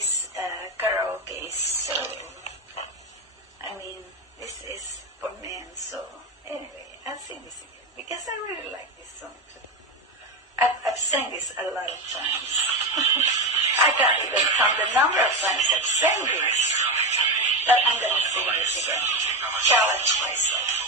this karaoke is so, I mean, this is for men, so anyway, I'll sing this again, because I really like this song too. I've sang this a lot of times. I can't even count the number of times I've sang this, but I'm going to sing this again. Challenge myself.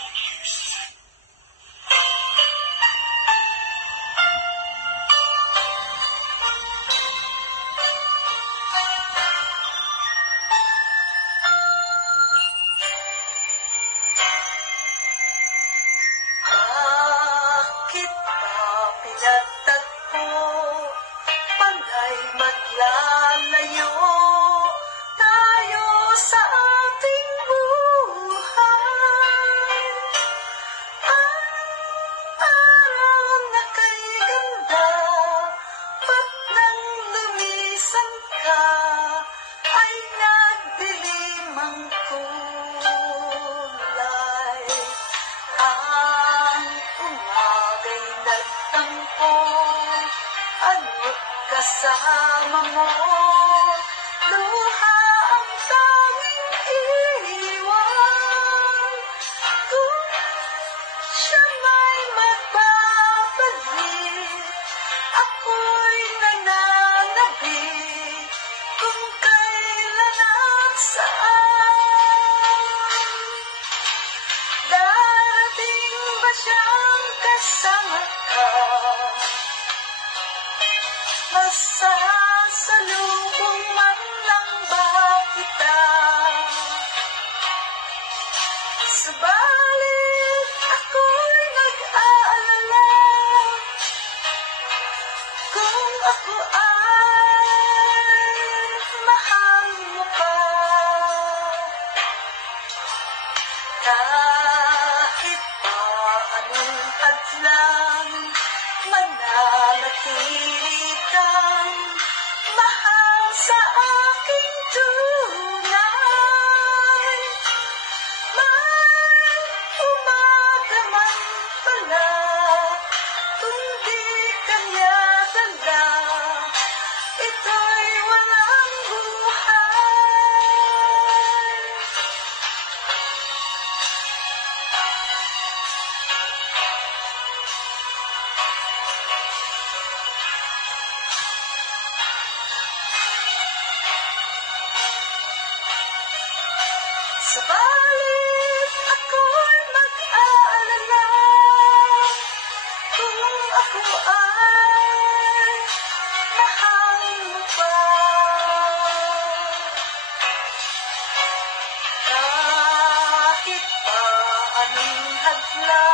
Kasama mo, luha ang tanging iwan. Kung siya may magbabalik, ako'y nananabik. Kung kailan at saan, darating ba siyang kasama ka? Masasalubong man lang ba kita? Subalit ako'y nag-aalala, kung ako ay mahal mo pa. Kahit pa anong hadlang, mananatili kang mahal sa aking tunay. May umaga man pala, kung di kanya dala, ito'y walang buhay. Subalit ako'y mag-aalala, kung ako ay mahal mo pa. Kahit pa anong hadlang,